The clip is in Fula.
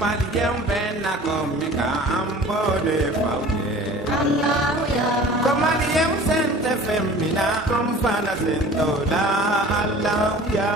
Malien benna komika ambode fauye Allahu ya Malien sente femina amfana sentola Allahu ya